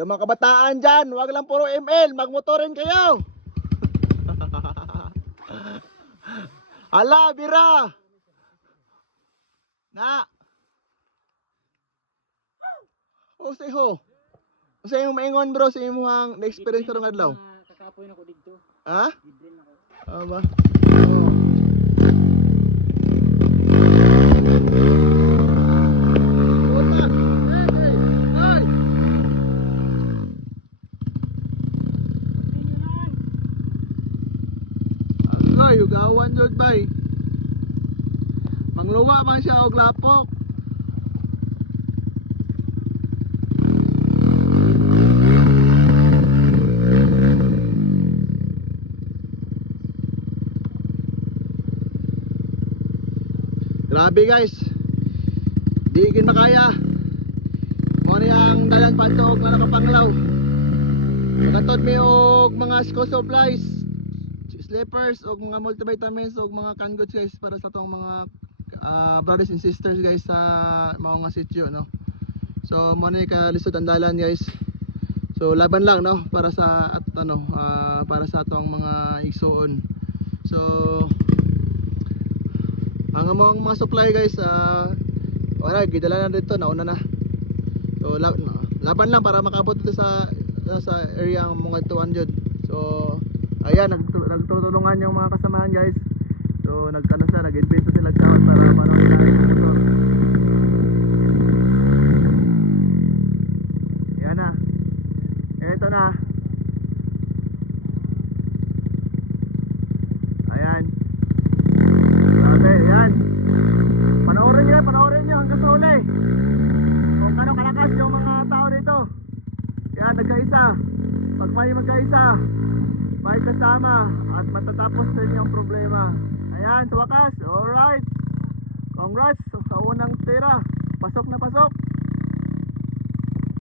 Yung mga kabataan dyan, wag lang puro ML, magmotorin kayo. Ala, bira. Na. O say ho. O say mo maingon bro sa imong na-experience karong adlaw. Kakapoy na ko dito. Ha? Gibrin ako. Aba. Ay, ugawan jud bay. Mangluwa man siya og lapok. Grabe guys. Di makaya. Mo ni ang dalan pansog na nakapanglaw. Magatod mi og mga school supplies, slippers og mga multivitamins og mga canned goods guys para sa tong mga brothers and sisters guys sa mao nga sitio no. So mo ni ka lisod ang dalan guys. So laban lang no para sa at ano para sa atong mga igsoon. So ang among mga supply guys wala gidala na dito nauna na. So laban lang para makabot dito sa area ang mga tuwan dyan. So ayan, nagtutulungan yung mga kasamahan guys. So nag-invento sila kawan para manood na yung motor. Ayan na. Eto na. Ayan. Grabe, ayan. Panoorin nyo hanggang sa uli kung ano kalakas yung mga tao dito. Kaya nagkaisa, pag may magkaisa, may kasama at matatapos sa inyong problema. Ayan, sa wakas, alright. Congrats sa unang tira. Pasok na pasok.